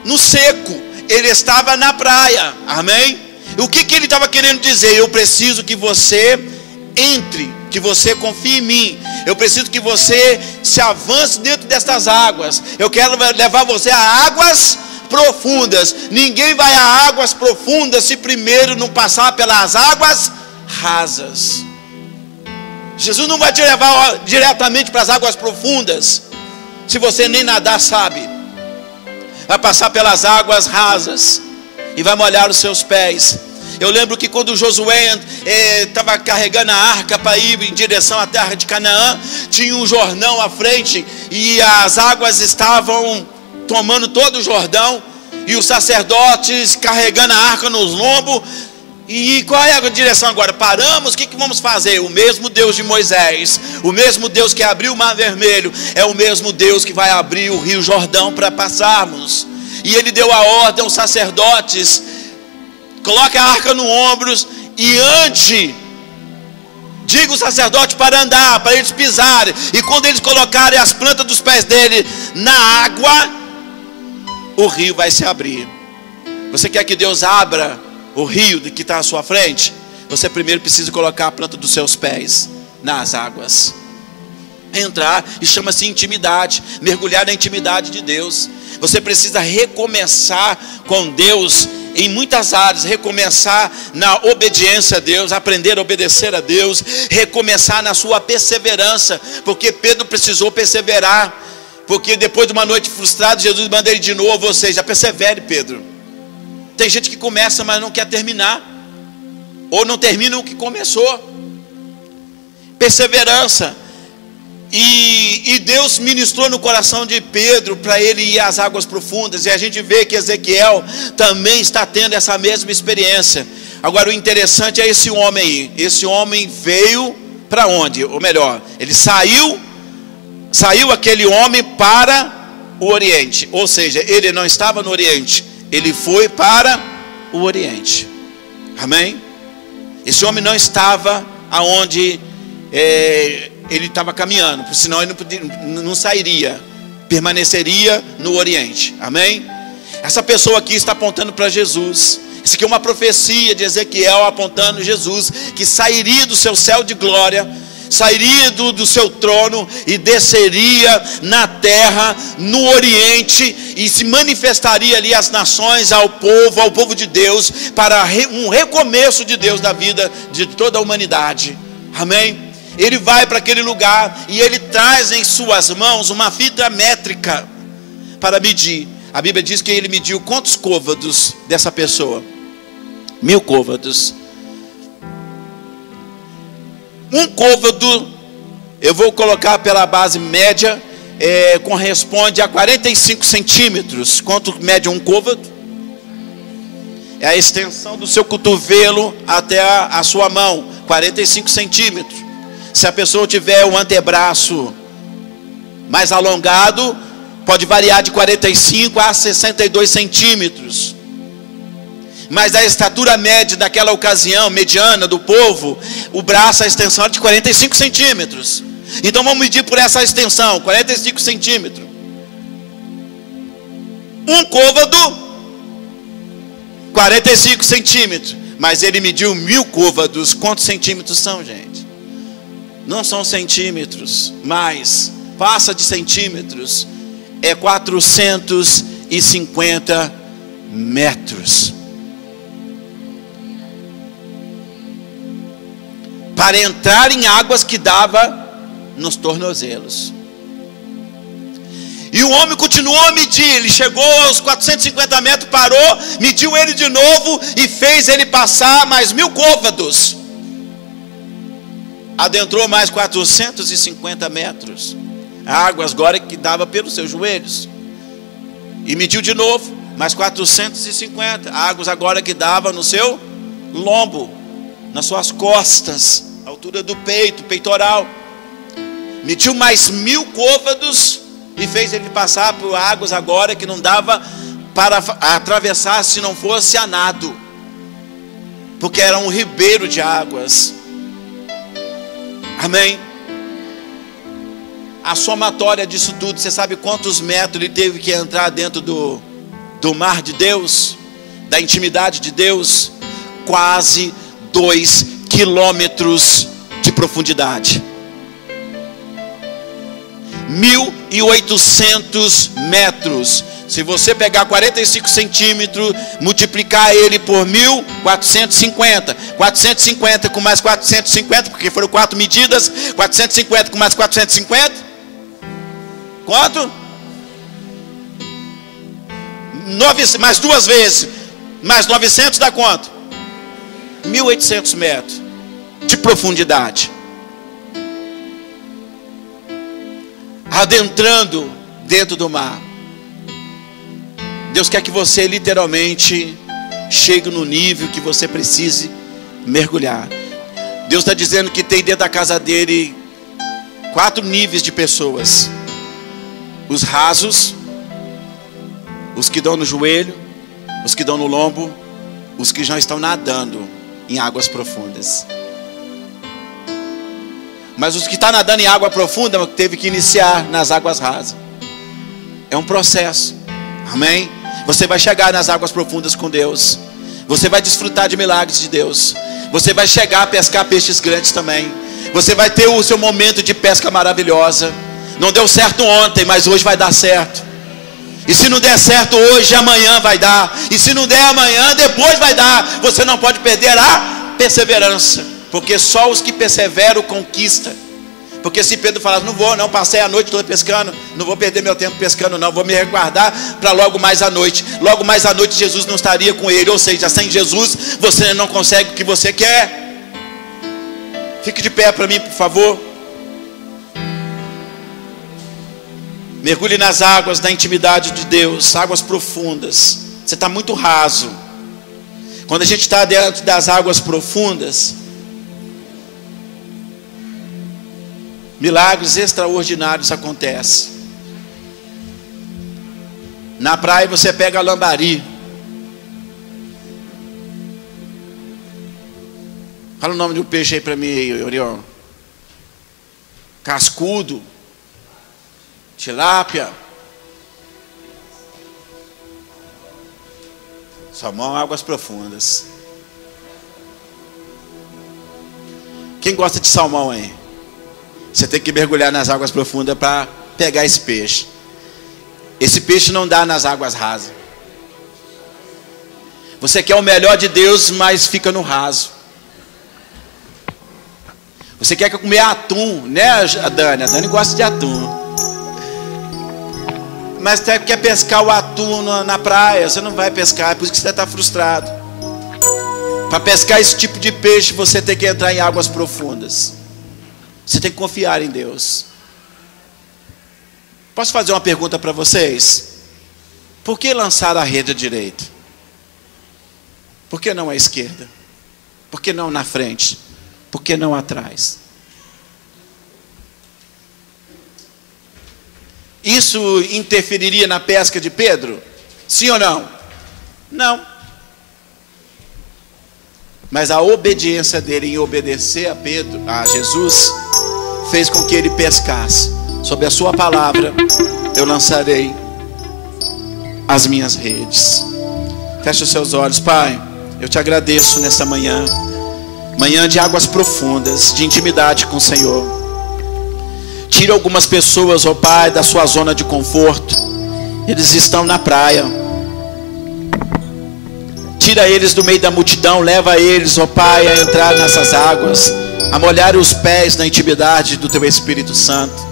no seco, ele estava na praia. Amém? E o que ele estava querendo dizer? Eu preciso que você entre, que você confie em mim. Eu preciso que você se avance dentro destas águas. Eu quero levar você a águas profundas. Ninguém vai a águas profundas se primeiro não passar pelas águas rasas. Jesus não vai te levar diretamente para as águas profundas se você nem nadar sabe. Vai passar pelas águas rasas e vai molhar os seus pés. Eu lembro que quando Josué estava carregando a arca para ir em direção à terra de Canaã, tinha um Jordão à frente e as águas estavam tomando todo o Jordão, e os sacerdotes carregando a arca nos lombos. E qual é a direção agora? Paramos, o que vamos fazer? O mesmo Deus de Moisés, o mesmo Deus que abriu o Mar Vermelho, é o mesmo Deus que vai abrir o Rio Jordão para passarmos. E ele deu a ordem aos sacerdotes: coloque a arca no ombros e ande. Diga o sacerdote para andar, para eles pisarem. E quando eles colocarem as plantas dos pés dele na água, o rio vai se abrir. Você quer que Deus abra o rio que está à sua frente? Você primeiro precisa colocar a planta dos seus pés nas águas. Entrar, e chama-se intimidade. Mergulhar na intimidade de Deus. Você precisa recomeçar com Deus em muitas áreas. Recomeçar na obediência a Deus, aprender a obedecer a Deus, recomeçar na sua perseverança, porque Pedro precisou perseverar. Porque depois de uma noite frustrada, Jesus manda ele de novo: ou seja, persevere, Pedro. Tem gente que começa, mas não quer terminar, ou não termina o que começou. Perseverança. E Deus ministrou no coração de Pedro para ele ir às águas profundas. E a gente vê que Ezequiel também está tendo essa mesma experiência. Agora o interessante é esse homem aí. Esse homem veio para onde? Ou melhor, ele saiu aquele homem para o Oriente. Ou seja, ele não estava no Oriente, ele foi para o Oriente. Amém? Esse homem não estava aonde ele estava caminhando, porque senão ele não sairia, permaneceria no Oriente. Amém? Essa pessoa aqui está apontando para Jesus. Isso aqui é uma profecia de Ezequiel apontando Jesus, que sairia do seu céu de glória, sairia do seu trono e desceria na terra, no Oriente, e se manifestaria ali às nações, ao povo de Deus, para um recomeço de Deus na vida de toda a humanidade. Amém? Ele vai para aquele lugar e ele traz em suas mãos uma fita métrica para medir. A Bíblia diz que ele mediu quantos côvados dessa pessoa? 1000 côvados. Um côvado, eu vou colocar pela base média, corresponde a 45 centímetros. Quanto mede um côvado? É a extensão do seu cotovelo até a sua mão, 45 centímetros. Se a pessoa tiver o antebraço mais alongado, pode variar de 45 a 62 centímetros. Mas a estatura média daquela ocasião, mediana do povo, o braço, a extensão era de 45 centímetros. Então vamos medir por essa extensão, 45 centímetros. Um côvado, 45 centímetros. Mas ele mediu 1000 côvados. Quantos centímetros são, gente? Não são centímetros, mas passa de centímetros. É 450 metros. Para entrar em águas que dava nos tornozelos. E o homem continuou a medir. Ele chegou aos 450 metros, parou, mediu ele de novo e fez ele passar mais 1000 côvados. Adentrou mais 450 metros. Águas agora que dava pelos seus joelhos. E mediu de novo, mais 450. Águas agora que dava no seu lombo, nas suas costas, altura do peito, peitoral. Mediu mais 1000 côvados e fez ele passar por águas agora que não dava para atravessar se não fosse a nado, porque era um ribeiro de águas. Amém? A somatória disso tudo, você sabe quantos metros ele teve que entrar dentro do mar de Deus, da intimidade de Deus? Quase 2 quilômetros de profundidade. 1.800 metros. Se você pegar 45 centímetros, multiplicar ele por 1.450, 450 com mais 450, porque foram 4 medidas, 450 com mais 450, quanto? Mais 2 vezes, mais 900 dá quanto? 1.800 metros de profundidade. Adentrando dentro do mar. Deus quer que você literalmente chegue no nível que você precise mergulhar. Deus está dizendo que tem dentro da casa dele 4 níveis de pessoas: os rasos, os que dão no joelho, os que dão no lombo, os que já estão nadando em águas profundas. Mas os que estão nadando em água profunda teve que iniciar nas águas rasas. É um processo. Amém? Você vai chegar nas águas profundas com Deus. Você vai desfrutar de milagres de Deus. Você vai chegar a pescar peixes grandes também. Você vai ter o seu momento de pesca maravilhosa. Não deu certo ontem, mas hoje vai dar certo. E se não der certo hoje, amanhã vai dar. E se não der amanhã, depois vai dar. Você não pode perder a perseverança, porque só os que perseveram conquistam. Porque se Pedro falasse, não passei a noite toda pescando, não vou perder meu tempo pescando não, vou me resguardar para logo mais à noite. Logo mais à noite Jesus não estaria com ele. Ou seja, sem Jesus você não consegue o que você quer. Fique de pé para mim, por favor. Mergulhe nas águas da intimidade de Deus, águas profundas. Você está muito raso. Quando a gente está dentro das águas profundas, milagres extraordinários acontecem. Na praia você pega lambari. Fala o nome do peixe aí para mim, Orion. Cascudo, tilápia, salmão, águas profundas. Quem gosta de salmão aí? Você tem que mergulhar nas águas profundas para pegar esse peixe. Esse peixe não dá nas águas rasas. Você quer o melhor de Deus, mas fica no raso. Você quer comer atum, né, a Dani? A Dani gosta de atum. Mas você quer pescar o atum na praia, você não vai pescar, é por isso que você está frustrado. Para pescar esse tipo de peixe, você tem que entrar em águas profundas. Você tem que confiar em Deus. Posso fazer uma pergunta para vocês? Por que lançar a rede à direita? Por que não à esquerda? Por que não na frente? Por que não atrás? Isso interferiria na pesca de Pedro? Sim ou não? Não. Mas a obediência dele em obedecer a Jesus, fez com que ele pescasse. Sob a sua palavra, eu lançarei as minhas redes. Feche os seus olhos. Pai, eu te agradeço nesta manhã. Manhã de águas profundas, de intimidade com o Senhor. Tira algumas pessoas, ó Pai, da sua zona de conforto. Eles estão na praia. Tira eles do meio da multidão. Leva eles, ó Pai, a entrar nessas águas, a molhar os pés na intimidade do Teu Espírito Santo.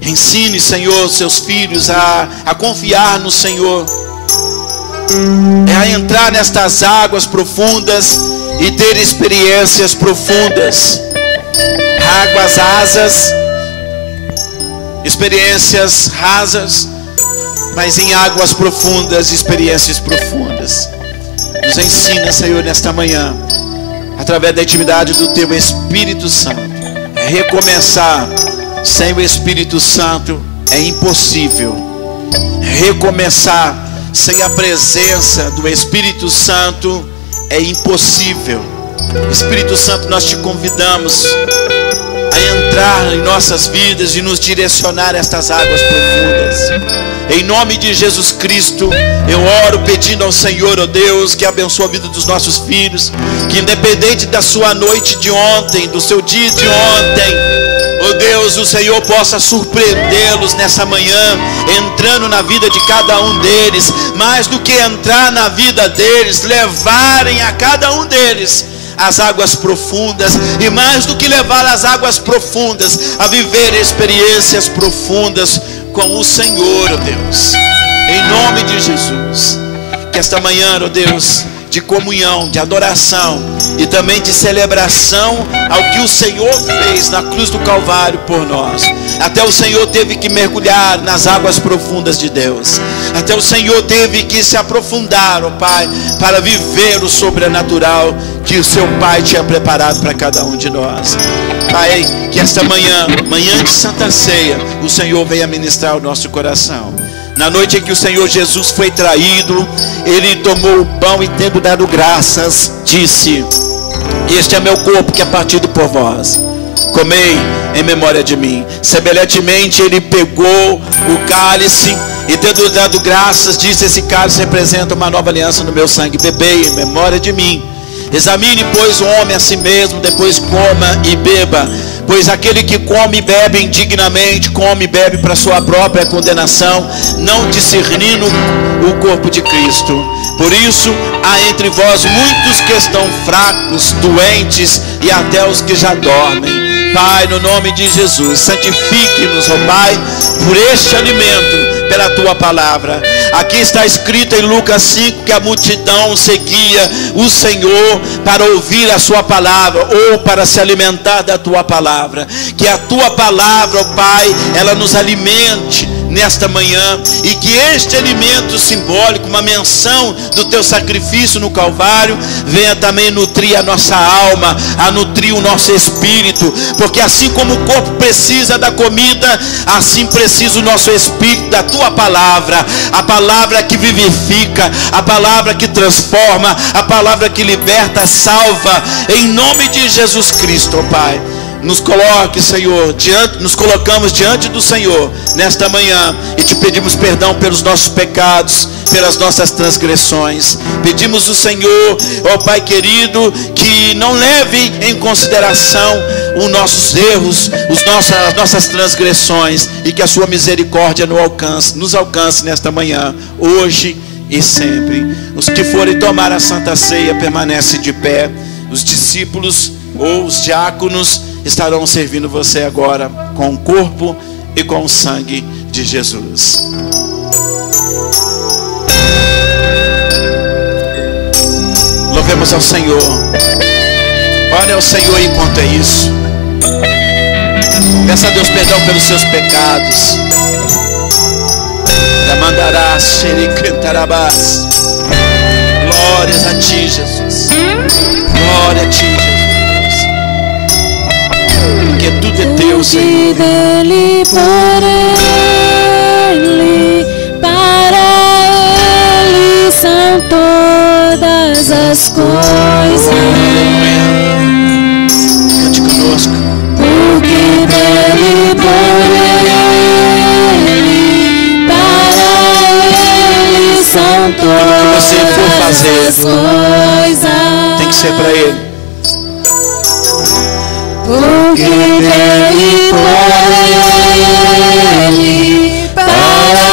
Ensine, Senhor, seus filhos a confiar no Senhor. A entrar nestas águas profundas e ter experiências profundas. Águas rasas, experiências rasas, mas em águas profundas, experiências profundas. Nos ensina, Senhor, nesta manhã, através da intimidade do Teu Espírito Santo. Recomeçar sem o Espírito Santo é impossível. Recomeçar sem a presença do Espírito Santo é impossível. Espírito Santo, nós te convidamos a entrar em nossas vidas e nos direcionar a estas águas profundas. Em nome de Jesus Cristo, eu oro pedindo ao Senhor, ó Deus, que abençoe a vida dos nossos filhos, que independente da sua noite de ontem, do seu dia de ontem, ó Deus, o Senhor possa surpreendê-los nessa manhã, entrando na vida de cada um deles, mais do que entrar na vida deles, levarem a cada um deles as águas profundas, e mais do que levar as águas profundas, a viver experiências profundas com o Senhor, ó Deus, em nome de Jesus. Que esta manhã, ó Deus, de comunhão, de adoração e também de celebração ao que o Senhor fez na cruz do Calvário por nós. Até o Senhor teve que mergulhar nas águas profundas de Deus. Até o Senhor teve que se aprofundar, ó Pai, para viver o sobrenatural que o seu Pai tinha preparado para cada um de nós. Pai, que esta manhã, manhã de Santa Ceia, o Senhor venha ministrar o nosso coração. Na noite em que o Senhor Jesus foi traído, Ele tomou o pão e, tendo dado graças, disse: este é meu corpo que é partido por vós, comei em memória de mim. Semelhantemente, Ele pegou o cálice e, tendo dado graças, disse: esse cálice representa uma nova aliança no meu sangue, bebei em memória de mim. Examine, pois, o homem a si mesmo, depois coma e beba. Pois aquele que come e bebe indignamente, come e bebe para sua própria condenação, não discernindo o corpo de Cristo. Por isso, há entre vós muitos que estão fracos, doentes e até os que já dormem. Pai, no nome de Jesus, santifique-nos, ó Pai, por este alimento, pela Tua palavra. Aqui está escrito em Lucas 5 que a multidão seguia o Senhor para ouvir a Sua palavra, ou para se alimentar da Tua palavra. Que a Tua palavra, ó Pai, ela nos alimente nesta manhã, e que este alimento simbólico, uma menção do Teu sacrifício no Calvário, venha também nutrir a nossa alma, a nutrir o nosso espírito, porque assim como o corpo precisa da comida, assim precisa o nosso espírito da Tua palavra, a palavra que vivifica, a palavra que transforma, a palavra que liberta, salva, em nome de Jesus Cristo, ó Pai. Nos coloque, Senhor, nos colocamos diante do Senhor nesta manhã e te pedimos perdão pelos nossos pecados, pelas nossas transgressões. Pedimos ao Senhor, ó Pai querido, que não leve em consideração os nossos erros, as nossas transgressões, e que a sua misericórdia nos alcance nesta manhã, hoje e sempre. Os que forem tomar a Santa Ceia permanecem de pé. Os discípulos ou os diáconos estarão servindo você agora com o corpo e com o sangue de Jesus. Louvemos ao Senhor. Olha ao Senhor enquanto é isso. Peça a Deus perdão pelos seus pecados. Mandarás, xericantarabás. Glórias a ti, Jesus. Glória a ti, Jesus. Porque tudo é teu, Senhor. Dele, por Ele, para Ele são todas as coisas. Cante conosco. Porque dele, por Ele, para Ele são todas você for fazer, as coisas. Tem que ser para Ele. Porque dele, por Ele, para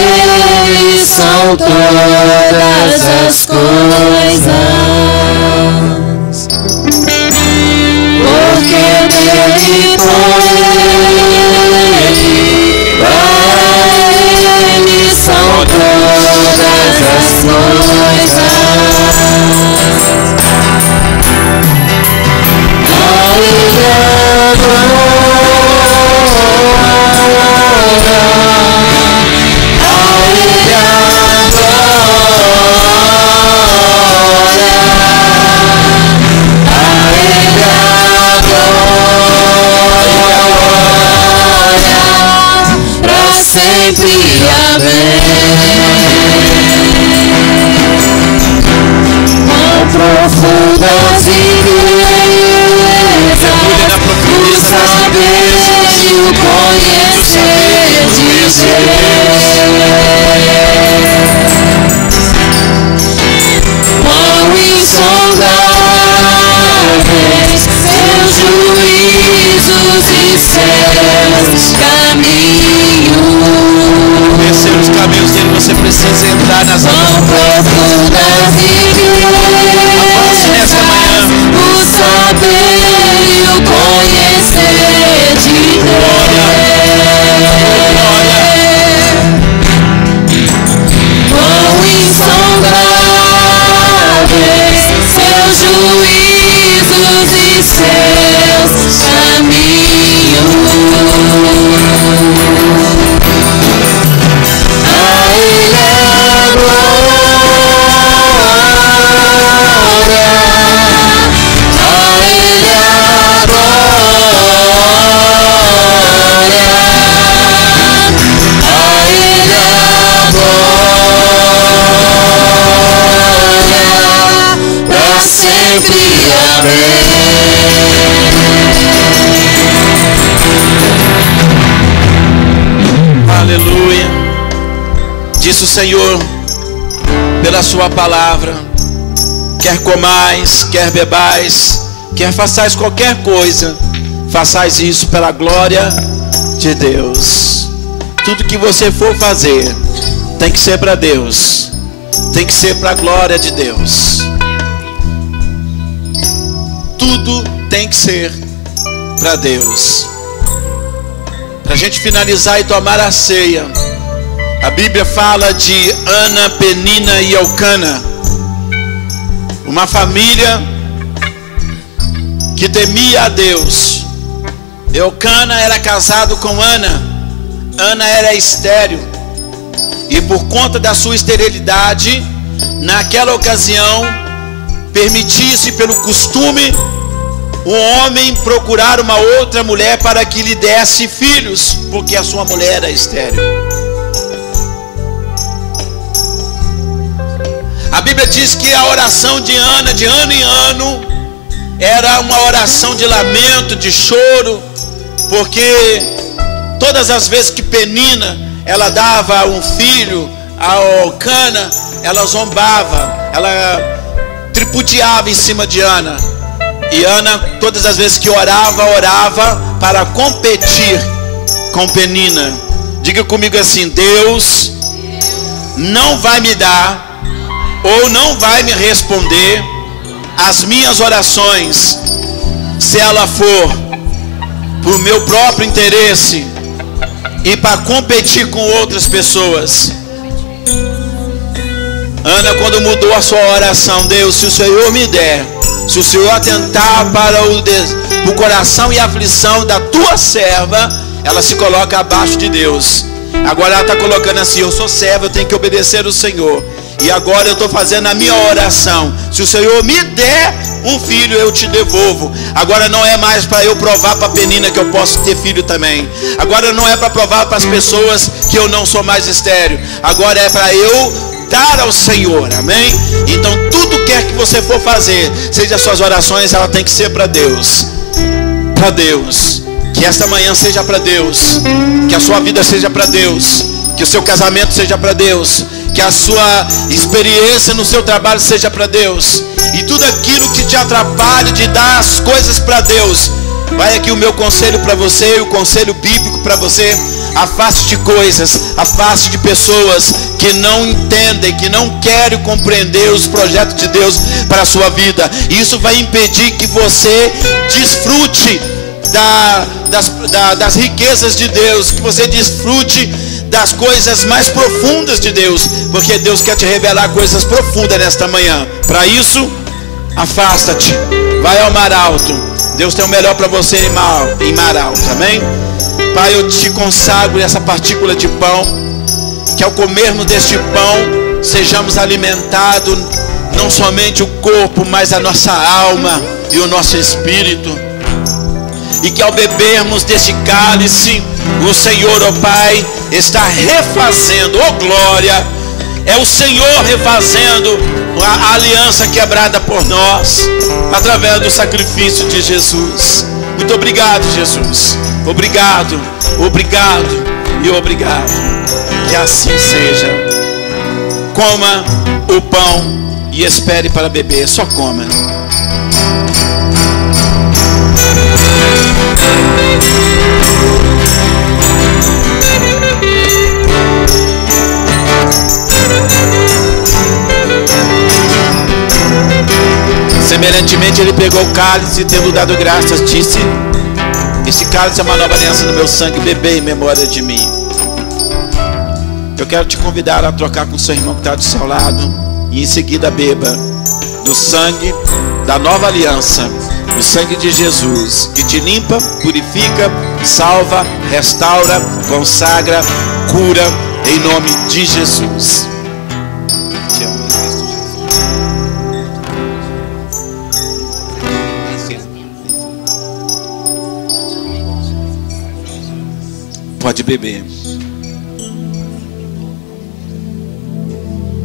Ele são todas as coisas. Porque dele, por Ele, para Ele são todas as coisas. Sempre amém. Com profundas riquezas, o saber e o conhecer de Deus. Quão insondáveis seus juízos e seus caminhos. Os caminhos dele, você precisa entrar nas profundas avance nesta manhã. O saber e o conhecer de Deus. Quão insondáveis seus juízos e seus caminhos. Aleluia. Disse o Senhor pela sua palavra: quer comais, quer bebais, quer façais qualquer coisa, façais isso pela glória de Deus. Tudo que você for fazer tem que ser para Deus, tem que ser para a glória de Deus. Tudo tem que ser para Deus. Para a gente finalizar e tomar a ceia, a Bíblia fala de Ana, Penina e Elcana, uma família que temia a Deus. Elcana era casado com Ana. Ana era estéril, e por conta da sua esterilidade, naquela ocasião, permitia-se pelo costume o homem procurar uma outra mulher para que lhe desse filhos, porque a sua mulher era estéril. A Bíblia diz que a oração de Ana, de ano em ano, era uma oração de lamento, de choro, porque todas as vezes que Penina ela dava um filho a Elcana, ela zombava, ela tripudiava em cima de Ana. E Ana, todas as vezes que orava para competir com Penina. Diga comigo assim: Deus não vai me dar, ou não vai me responder as minhas orações, se ela for por meu próprio interesse e para competir com outras pessoas. Ana, quando mudou a sua oração, Deus, se o Senhor me der, se o Senhor atentar para o coração e a aflição da tua serva, ela se coloca abaixo de Deus. Agora ela está colocando assim: eu sou serva, eu tenho que obedecer o Senhor. E agora eu estou fazendo a minha oração: se o Senhor me der um filho, eu te devolvo. Agora não é mais para eu provar para a Penina que eu posso ter filho também. Agora não é para provar para as pessoas que eu não sou mais estéril. Agora é para eu dar ao Senhor, amém? Então tudo quer que você for fazer, seja as suas orações, ela tem que ser para Deus. Para Deus. Que esta manhã seja para Deus. Que a sua vida seja para Deus. Que o seu casamento seja para Deus. Que a sua experiência no seu trabalho seja para Deus. E tudo aquilo que te atrapalha de dar as coisas para Deus, vai aqui o meu conselho para você, o conselho bíblico para você: afaste de coisas, afaste de pessoas que não entendem, que não querem compreender os projetos de Deus para a sua vida. Isso vai impedir que você desfrute das riquezas de Deus, que você desfrute das coisas mais profundas de Deus, porque Deus quer te revelar coisas profundas nesta manhã. Para isso, afasta-te, vai ao mar alto. Deus tem o melhor para você em mar alto, amém? Pai, eu te consagro essa partícula de pão, que ao comermos deste pão, sejamos alimentados, não somente o corpo, mas a nossa alma e o nosso espírito. E que ao bebermos deste cálice, o Senhor, ó Pai, está refazendo, ó glória, é o Senhor refazendo a aliança quebrada por nós, através do sacrifício de Jesus. Muito obrigado, Jesus. Obrigado, obrigado e obrigado. Que assim seja. Coma o pão e espere para beber. Só coma. Semelhantemente ele pegou o cálice, tendo dado graças, disse: este cálice é uma nova aliança no meu sangue, bebei em memória de mim. Eu quero te convidar a trocar com o seu irmão que está do seu lado, e em seguida beba do sangue da nova aliança, o sangue de Jesus, que te limpa, purifica, salva, restaura, consagra, cura, em nome de Jesus. Te amo em Cristo Jesus. Pode beber.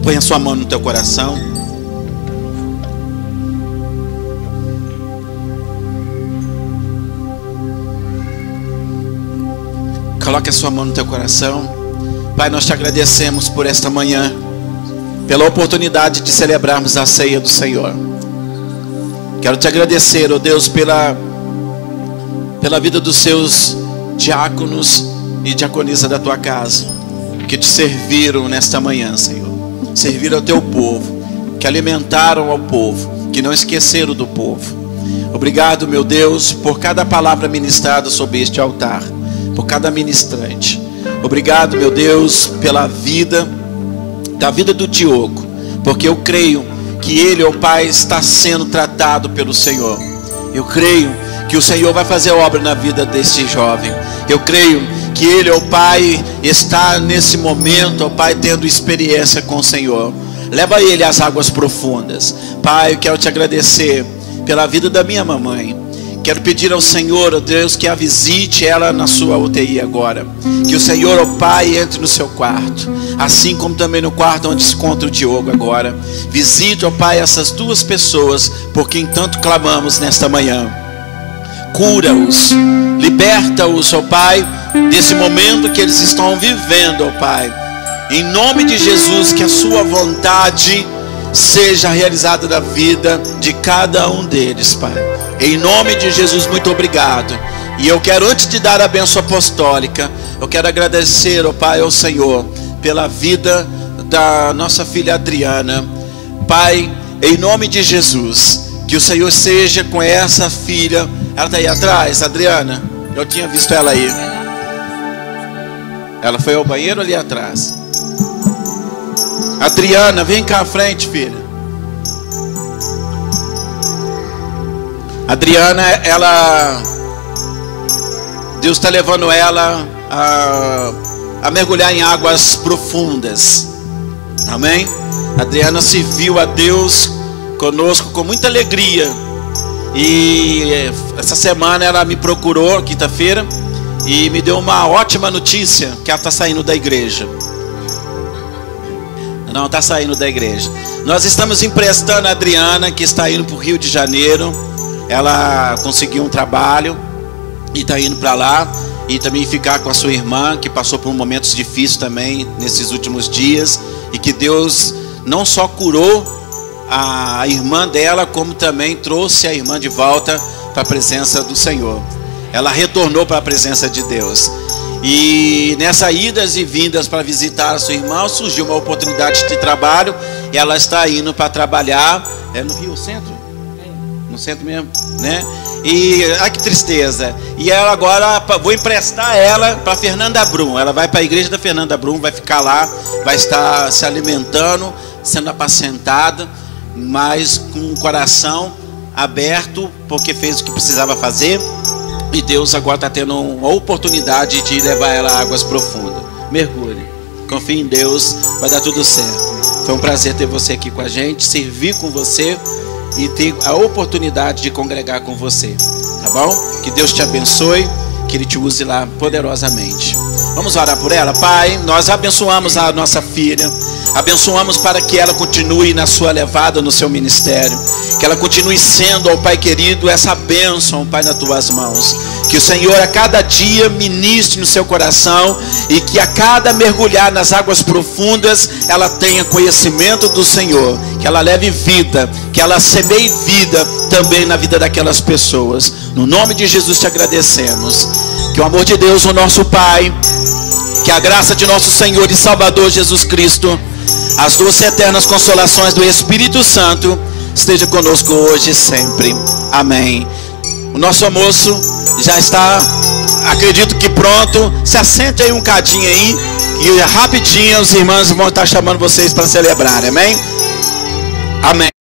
Põe a sua mão no teu coração. Coloque a sua mão no teu coração. Pai, nós te agradecemos por esta manhã, pela oportunidade de celebrarmos a ceia do Senhor. Quero te agradecer, ó Deus, pela vida dos seus diáconos e diaconisa da tua casa, que te serviram nesta manhã, Senhor. Serviram ao teu povo, que alimentaram ao povo, que não esqueceram do povo. Obrigado, meu Deus, por cada palavra ministrada sobre este altar, por cada ministrante. Obrigado, meu Deus, pela vida do Diogo, porque eu creio que ele, ó Pai, está sendo tratado pelo Senhor. Eu creio que o Senhor vai fazer obra na vida desse jovem. Eu creio que ele, ó Pai, está nesse momento, ó Pai, tendo experiência com o Senhor. Leva ele às águas profundas. Pai, eu quero te agradecer pela vida da minha mamãe. Quero pedir ao Senhor, ó Deus, que a visite ela na sua UTI agora. Que o Senhor, ó Pai, entre no seu quarto, assim como também no quarto onde se encontra o Diogo agora. Visite, ó Pai, essas duas pessoas por quem tanto clamamos nesta manhã. Cura-os, liberta-os, ó Pai, desse momento que eles estão vivendo, ó Pai. Em nome de Jesus, que a sua vontade seja realizada na vida de cada um deles, Pai. Em nome de Jesus, muito obrigado. E eu quero, antes de dar a bênção apostólica, eu quero agradecer, ó Pai, ao Senhor, pela vida da nossa filha Adriana. Pai, em nome de Jesus, que o Senhor seja com essa filha Ela está aí atrás, Adriana. Eu tinha visto ela aí. Ela foi ao banheiro ali atrás. Adriana, vem cá à frente, filha. Adriana, Deus está levando ela a mergulhar em águas profundas. Amém? Adriana serviu a Deus conosco com muita alegria. E essa semana ela me procurou, quinta-feira, e me deu uma ótima notícia, que ela está saindo da igreja. Não, está saindo da igreja. Nós estamos emprestando a Adriana, que está indo para o Rio de Janeiro. Ela conseguiu um trabalho e está indo para lá. E também ficar com a sua irmã, que passou por momentos difíceis também nesses últimos dias. E que Deus não só curou a irmã dela, como também trouxe a irmã de volta para a presença do Senhor. Ela retornou para a presença de Deus. E nessas idas e vindas para visitar a sua irmã, surgiu uma oportunidade de trabalho. E ela está indo para trabalhar no Rio Centro? No centro mesmo, né? E ai, que tristeza. E ela agora, vou emprestar ela para Fernanda Brum. Ela vai para a igreja da Fernanda Brum, vai ficar lá, vai estar se alimentando, sendo apacentada, mas com o coração aberto, porque fez o que precisava fazer. E Deus agora está tendo uma oportunidade de levar ela a águas profundas. Mergulhe, confie em Deus, vai dar tudo certo. Foi um prazer ter você aqui com a gente, servir com você e ter a oportunidade de congregar com você, tá bom? Que Deus te abençoe, que Ele te use lá poderosamente. Vamos orar por ela? Pai, nós abençoamos a nossa filha, abençoamos para que ela continue na sua levada no seu ministério, que ela continue sendo, ó Pai querido, essa bênção, Pai, nas tuas mãos. Que o Senhor a cada dia ministre no seu coração e que a cada mergulhar nas águas profundas ela tenha conhecimento do Senhor, que ela leve vida, que ela semeie vida também na vida daquelas pessoas. No nome de Jesus te agradecemos. Que o amor de Deus, o nosso Pai, que a graça de nosso Senhor e Salvador Jesus Cristo, as duas eternas consolações do Espírito Santo esteja conosco hoje e sempre. Amém. O nosso almoço já está, acredito que pronto. Se assente aí um cadinho aí, e rapidinho os irmãos vão estar chamando vocês para celebrar. Amém? Amém.